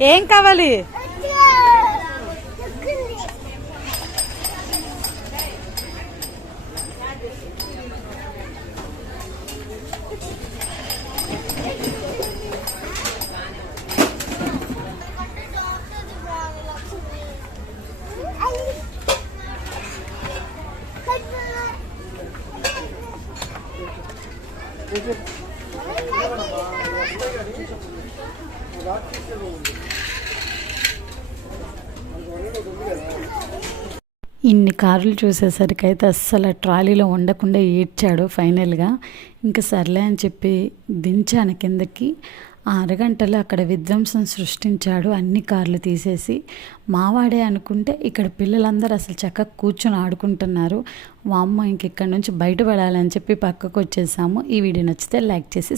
ఏం కావాలి? ఇన్ని కార్లు చూసేసరికి అయితే అస్సలు ట్రాలీలో ఉండకుండా ఏడ్చాడు ఫైనల్గా. ఇంకా సర్లే అని చెప్పి దించాను కిందకి. ఆ అరగంటలో అక్కడ విధ్వంసం సృష్టించాడు, అన్ని కార్లు తీసేసి. మావాడే అనుకుంటే ఇక్కడ పిల్లలందరూ అసలు చక్కగా కూర్చొని ఆడుకుంటున్నారు. మా అమ్మ ఇంక ఇక్కడ నుంచి బయటపడాలని చెప్పి పక్కకు వచ్చేసాము. ఈ వీడియో నచ్చితే లైక్ చేసి